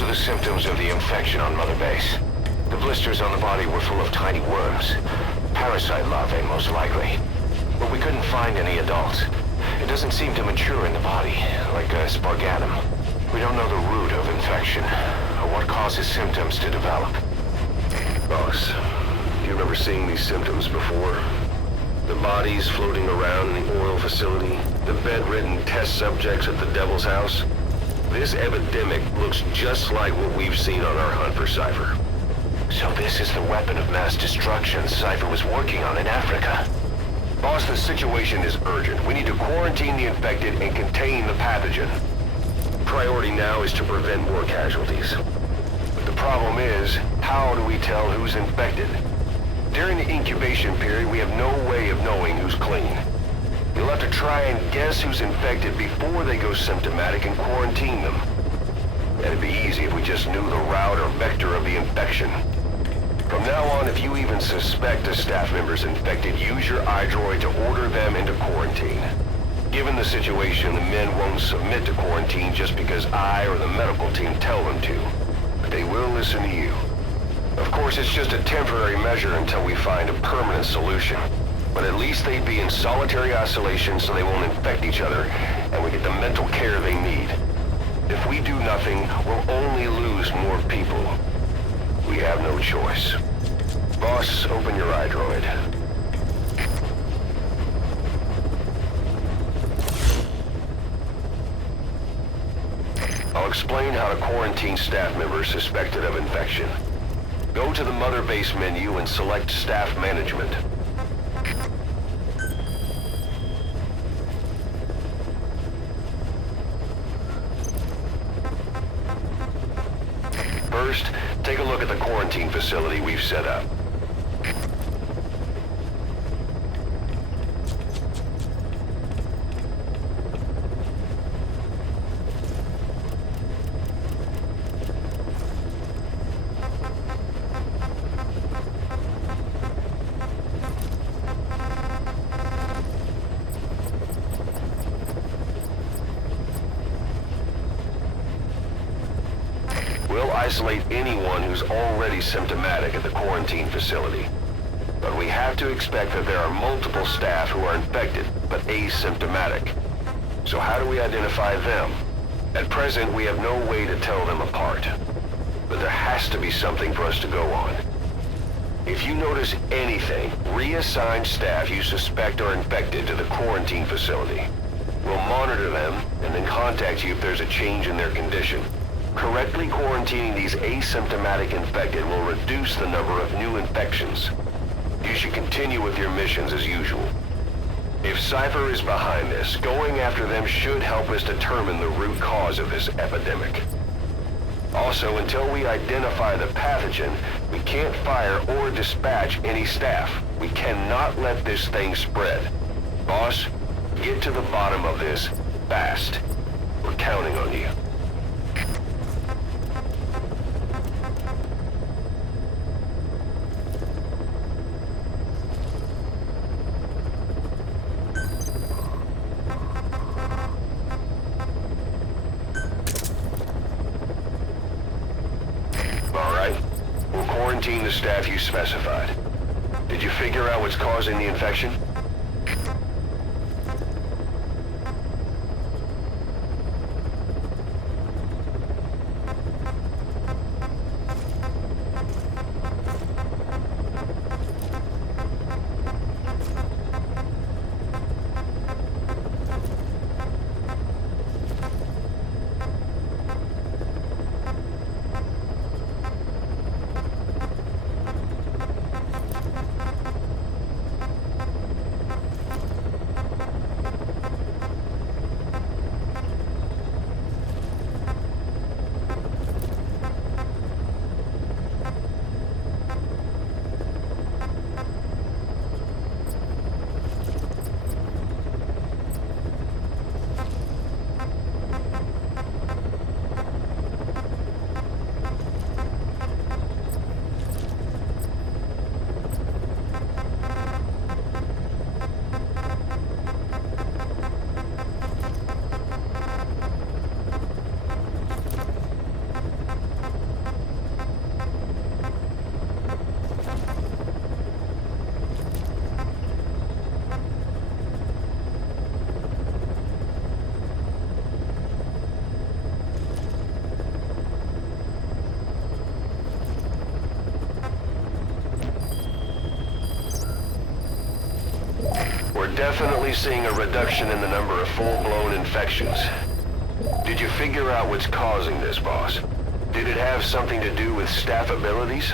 Those are the symptoms of the infection on Mother Base. The blisters on the body were full of tiny worms. Parasite larvae, most likely. But we couldn't find any adults. It doesn't seem to mature in the body, like a spargatum. We don't know the root of infection, or what causes symptoms to develop. Boss, do you remember seeing these symptoms before? The bodies floating around in the oil facility, the bedridden test subjects at the Devil's House. This epidemic looks just like what we've seen on our hunt for Cypher. So this is the weapon of mass destruction Cypher was working on in Africa. Boss, the situation is urgent. We need to quarantine the infected and contain the pathogen. Priority now is to prevent more casualties. But the problem is, how do we tell who's infected? During the incubation period, we have no way of knowing who's clean. You'll have to try and guess who's infected before they go symptomatic and quarantine them. It'd be easy if we just knew the route or vector of the infection. From now on, if you even suspect a staff member's infected, use your iDroid to order them into quarantine. Given the situation, the men won't submit to quarantine just because I or the medical team tell them to. But they will listen to you. Of course, it's just a temporary measure until we find a permanent solution. But at least they'd be in solitary isolation so they won't infect each other, and we get the mental care they need. If we do nothing, we'll only lose more people. We have no choice. Boss, open your iDroid. I'll explain how to quarantine staff members suspected of infection. Go to the Mother Base menu and select Staff Management. First, take a look at the quarantine facility we've set up. We'll isolate anyone who's already symptomatic at the quarantine facility. But we have to expect that there are multiple staff who are infected, but asymptomatic. So how do we identify them? At present, we have no way to tell them apart. But there has to be something for us to go on. If you notice anything, reassign staff you suspect are infected to the quarantine facility. We'll monitor them and then contact you if there's a change in their condition. Correctly quarantining these asymptomatic infected will reduce the number of new infections. You should continue with your missions as usual. If Cypher is behind this, going after them should help us determine the root cause of this epidemic. Also, until we identify the pathogen, we can't fire or dispatch any staff. We cannot let this thing spread. Boss, get to the bottom of this fast. We're counting on you. Quarantine the staff you specified. Did you figure out what's causing the infection? definitely seeing a reduction in the number of full-blown infections. Did you figure out what's causing this, boss? Did it have something to do with staff abilities?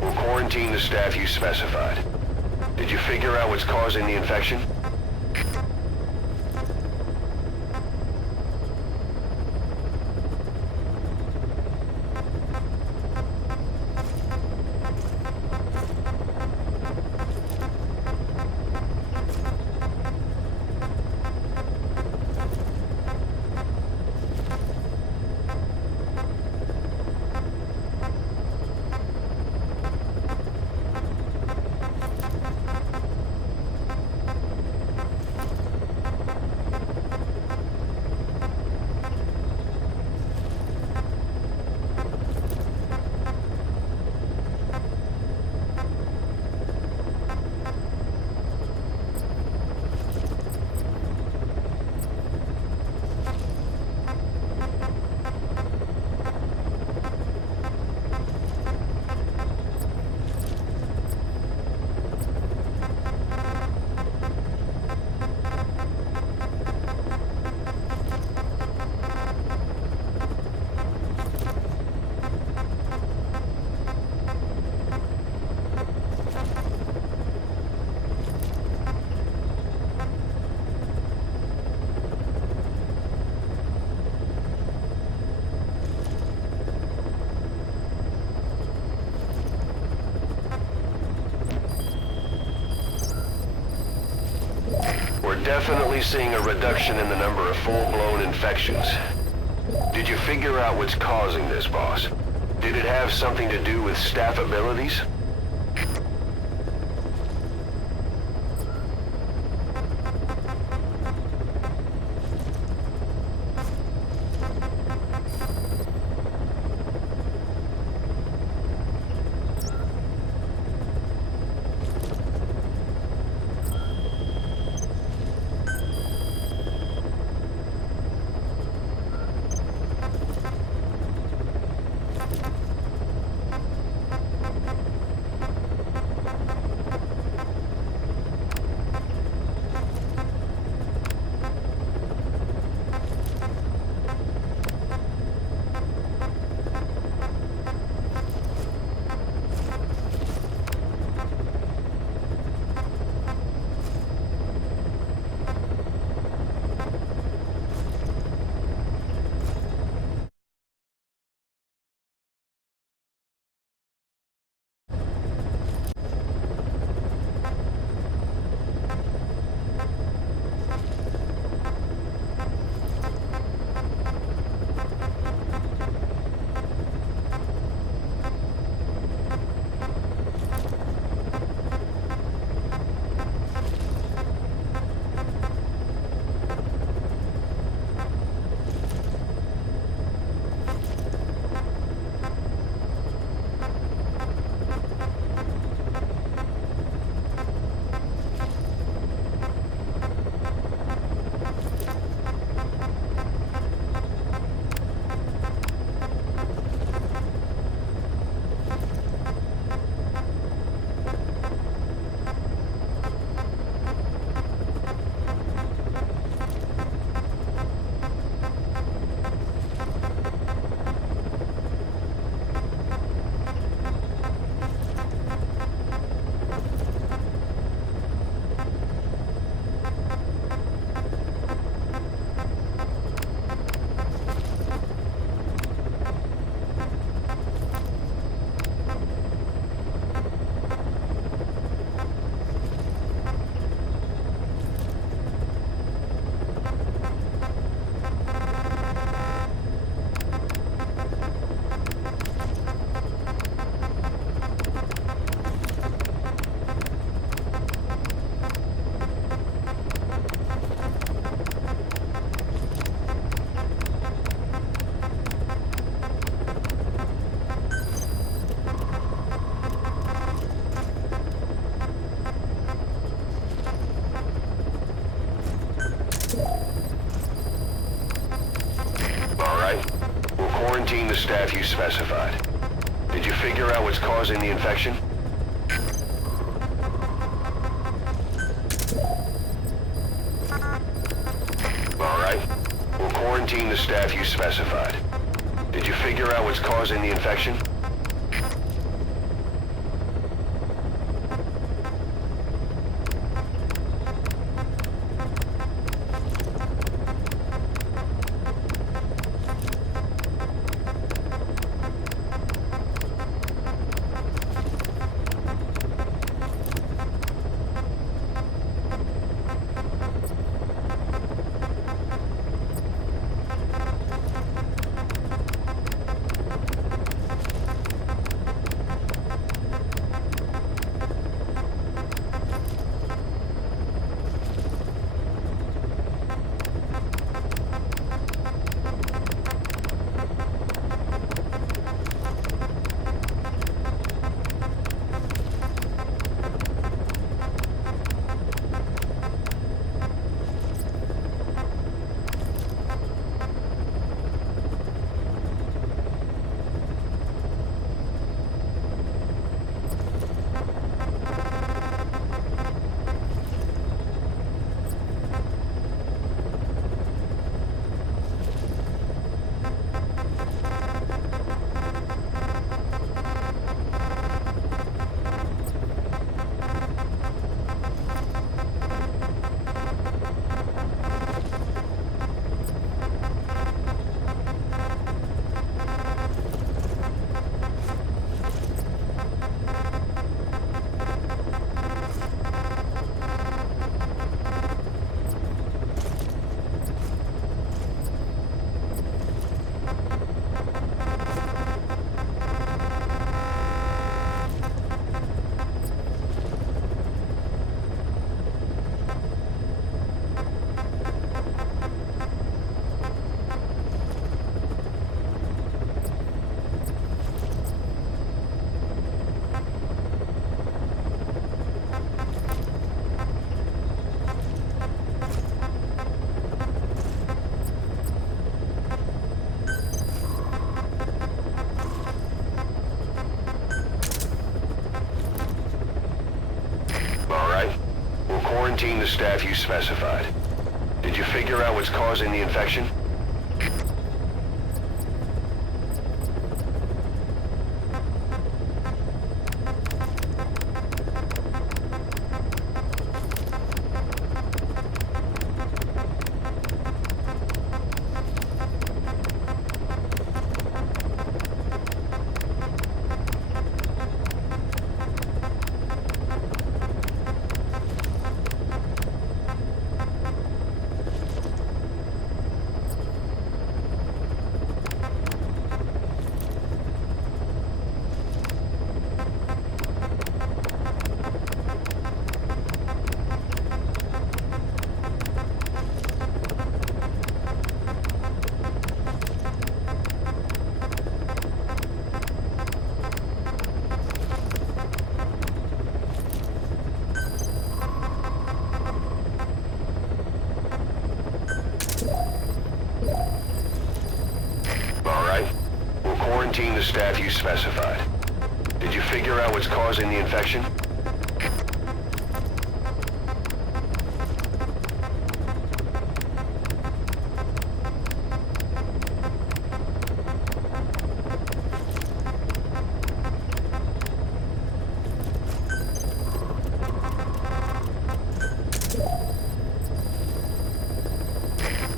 Quarantine the staff you specified. Did you figure out what's causing the infection? Definitely seeing a reduction in the number of full-blown infections. Did you figure out what's causing this, boss? Did it have something to do with staff abilities? right. We'll quarantine the staff you specified. Did you figure out what's causing the infection? All right. We'll quarantine the staff you specified. Did you figure out what's causing the infection? Quarantine the staff you specified. Did you figure out what's causing the infection? Quarantine the staff you specified. Did you figure out what's causing the infection?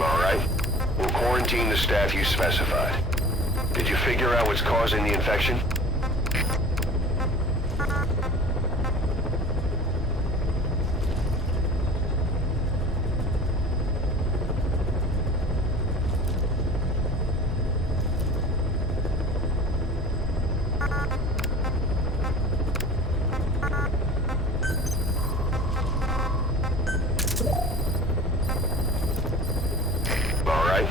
All right. We'll quarantine the staff you specified. Did you figure out what's causing the infection? All right.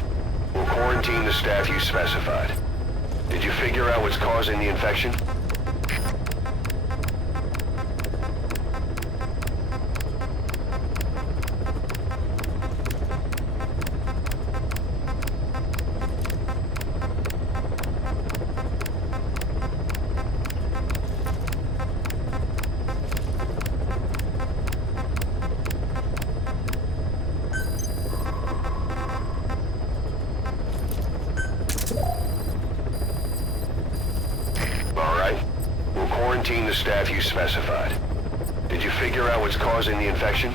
We'll quarantine the staff you specified. Did you figure out what's causing the infection? quarantine the staff you specified. Did you figure out what's causing the infection?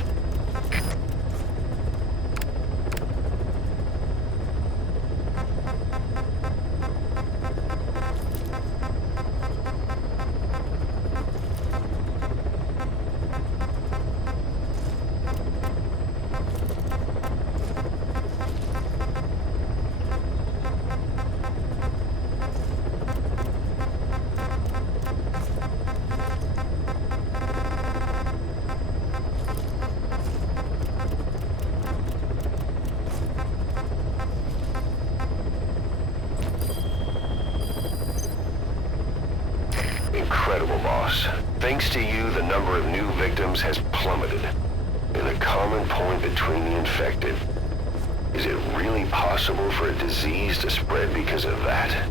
Incredible, boss. Thanks to you, the number of new victims has plummeted. And the common point between the infected, is it really possible for a disease to spread because of that?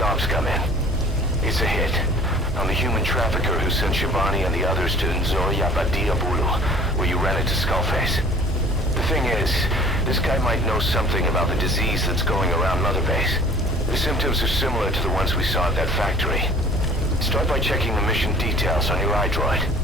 Job's come in. It's a hit. On the human trafficker who sent Shivani and the others to Nzoya Badia Bulu, where you ran into Skullface. The thing is, this guy might know something about the disease that's going around Mother Base. The symptoms are similar to the ones we saw at that factory. Start by checking the mission details on your iDroid.